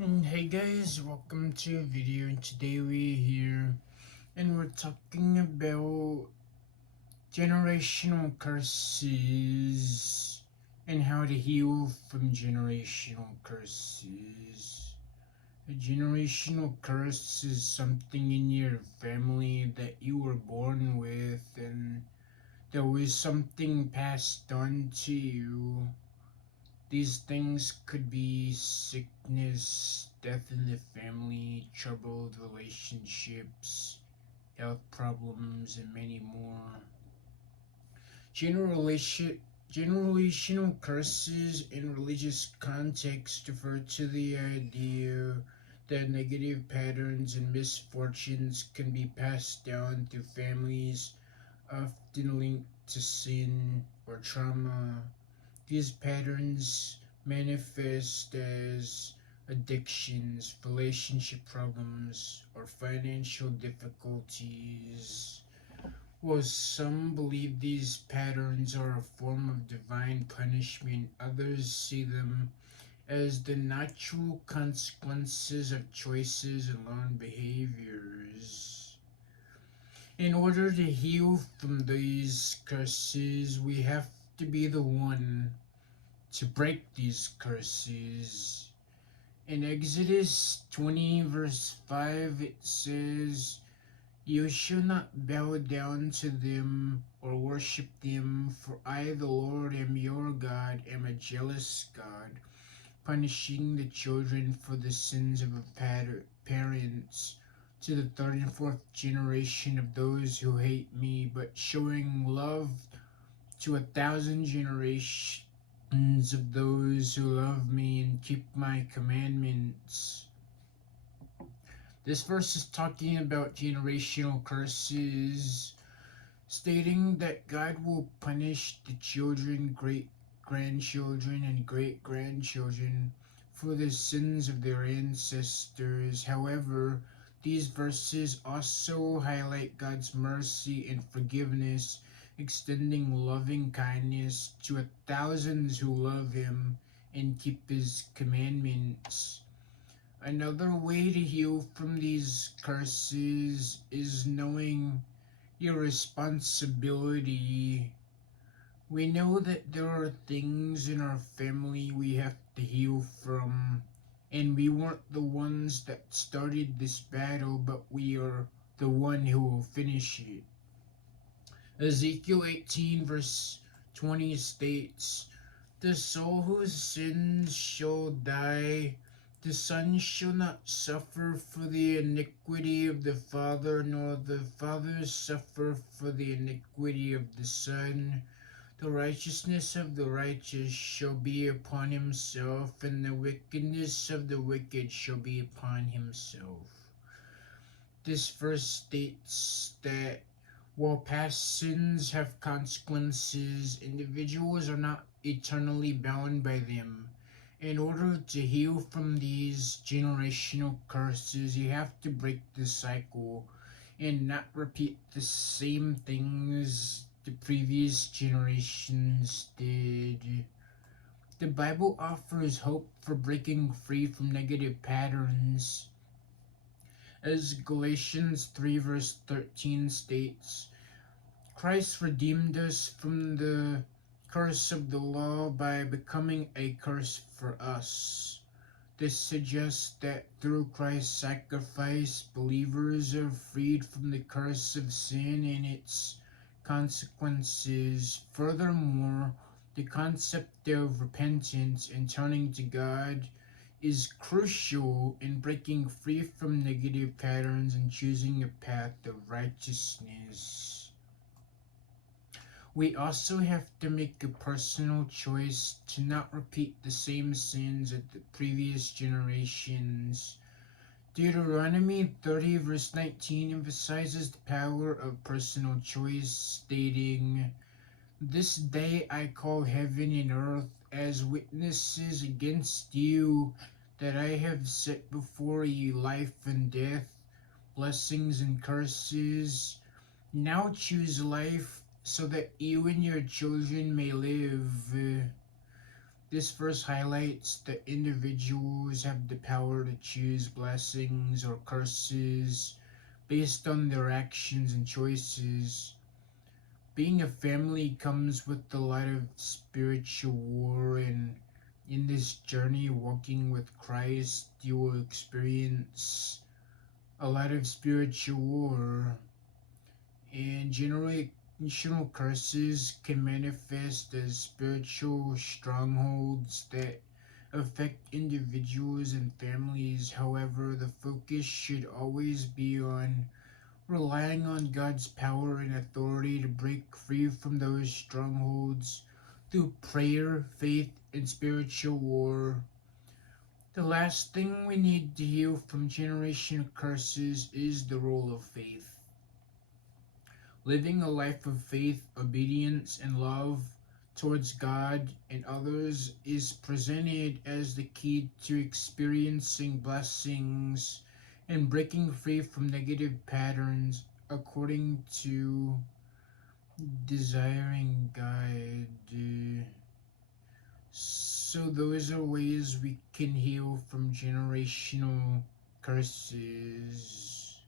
Hey guys, welcome to a video, and today we're here and we're talking about generational curses and how to heal from generational curses. A generational curse is something in your family that you were born with, and there was something passed on to you. These things could be sickness, death in the family, troubled relationships, health problems, and many more. Generation, Generational curses in religious context refer to the idea that negative patterns and misfortunes can be passed down through families, often linked to sin or trauma. These patterns manifest as addictions, relationship problems, or financial difficulties. While some believe these patterns are a form of divine punishment, others see them as the natural consequences of choices and learned behaviors. In order to heal from these curses, we have to be the one to break these curses. In Exodus 20, verse 5, it says, "You shall not bow down to them or worship them, for I, the Lord, am your God, am a jealous God, punishing the children for the sins of parents to the third and fourth generation of those who hate me, but showing love to 1,000 generations of those who love me and keep my commandments." This verse is talking about generational curses, stating that God will punish the children, great grandchildren, and great grandchildren for the sins of their ancestors. However, these verses also highlight God's mercy and forgiveness, extending loving kindness to thousands who love Him and keep His commandments. Another way to heal from these curses is knowing your responsibility. We know that there are things in our family we have to heal from, and we weren't the ones that started this battle, but we are the one who will finish it. Ezekiel 18, verse 20 states, "The soul whose sins shall die, the son shall not suffer for the iniquity of the father, nor the father suffer for the iniquity of the son. The righteousness of the righteous shall be upon himself, and the wickedness of the wicked shall be upon himself." This verse states that while past sins have consequences, individuals are not eternally bound by them. In order to heal from these generational curses, you have to break the cycle and not repeat the same things the previous generations did. The Bible offers hope for breaking free from negative patterns. As Galatians 3, verse 13 states, "Christ redeemed us from the curse of the law by becoming a curse for us." This suggests that through Christ's sacrifice, believers are freed from the curse of sin and its consequences. Furthermore, the concept of repentance and turning to God is crucial in breaking free from negative patterns and choosing a path of righteousness. We also have to make a personal choice to not repeat the same sins of the previous generations. Deuteronomy 30, verse 19 emphasizes the power of personal choice, stating, "This day I call heaven and earth as witnesses against you that I have set before you life and death, blessings and curses. Now choose life so that you and your children may live." This verse highlights that individuals have the power to choose blessings or curses based on their actions and choices. Being a family comes with a lot of spiritual war, and in this journey walking with Christ, you will experience a lot of spiritual war, and generational curses can manifest as spiritual strongholds that affect individuals and families. However, the focus should always be on relying on God's power and authority to break free from those strongholds through prayer, faith, and spiritual war. The last thing we need to heal from generational curses is the role of faith. Living a life of faith, obedience, and love towards God and others is presented as the key to experiencing blessings and breaking free from negative patterns according to Desiring God. So, those are ways we can heal from generational curses.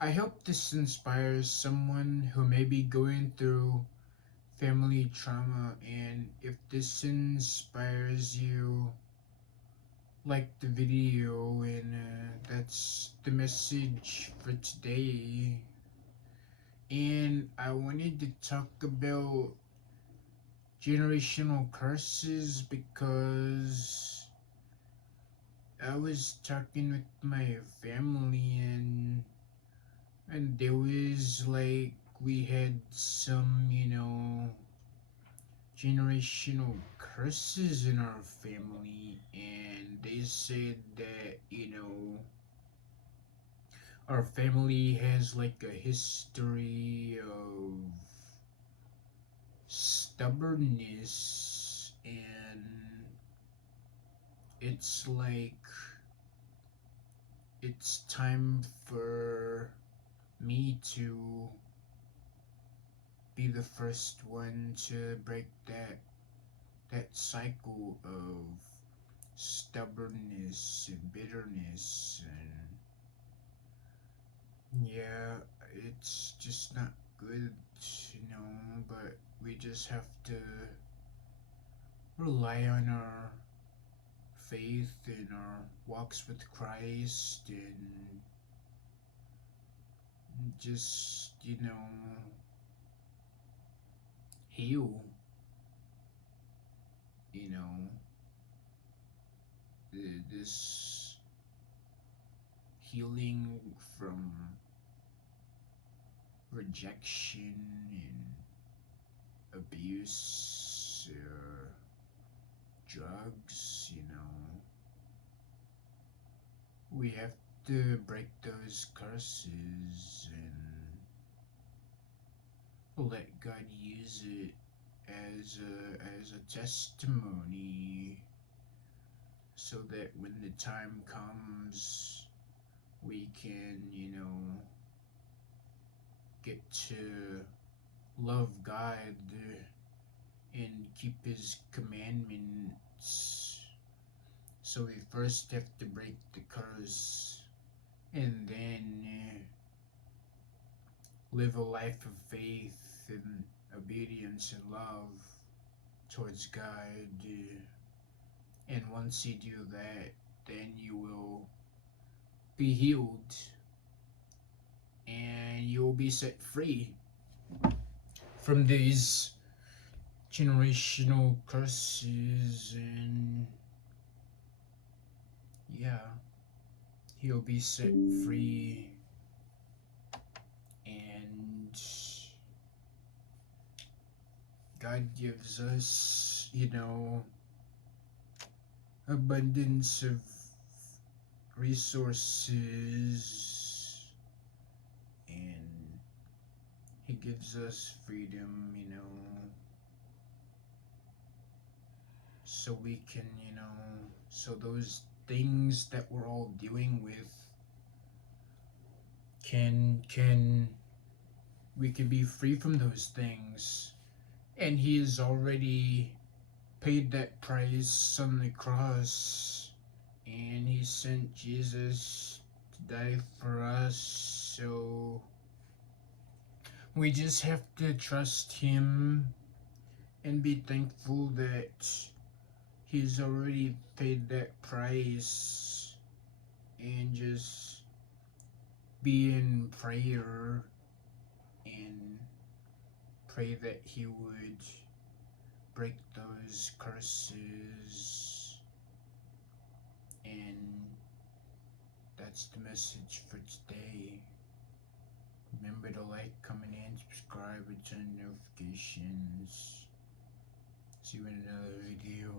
I hope this inspires someone who may be going through family trauma, and if this inspires you, like the video, and that's the message for today. And I wanted to talk about generational curses because I was talking with my family, and there was like we had some, generational curses in our family, and they said that, our family has like a history of stubbornness, and it's like it's time for me to be the first one to break that cycle of stubbornness and bitterness, and yeah, it's just not good, but we just have to rely on our faith and our walks with Christ, and just, heal, you know, this healing from rejection and abuse or drugs, we have to break those curses and let God use it as a testimony, so that when the time comes, we can, get to love God and keep His commandments. So we first have to break the curse, and then live a life of faith and obedience and love towards God. And once you do that, then you will be healed and you will be set free from these generational curses, and yeah, he'll be set free, and God gives us, abundance of resources, and He gives us freedom, so we can, so those things that we're all dealing with can we can be free from those things, and He is already paid that price on the cross, and he sent Jesus to die for us. So we just have to trust him and be thankful that he's already paid that price, and just be in prayer and pray that he would break those curses. And that's the message for today. Remember to like, comment, and subscribe and turn notifications. See you in another video.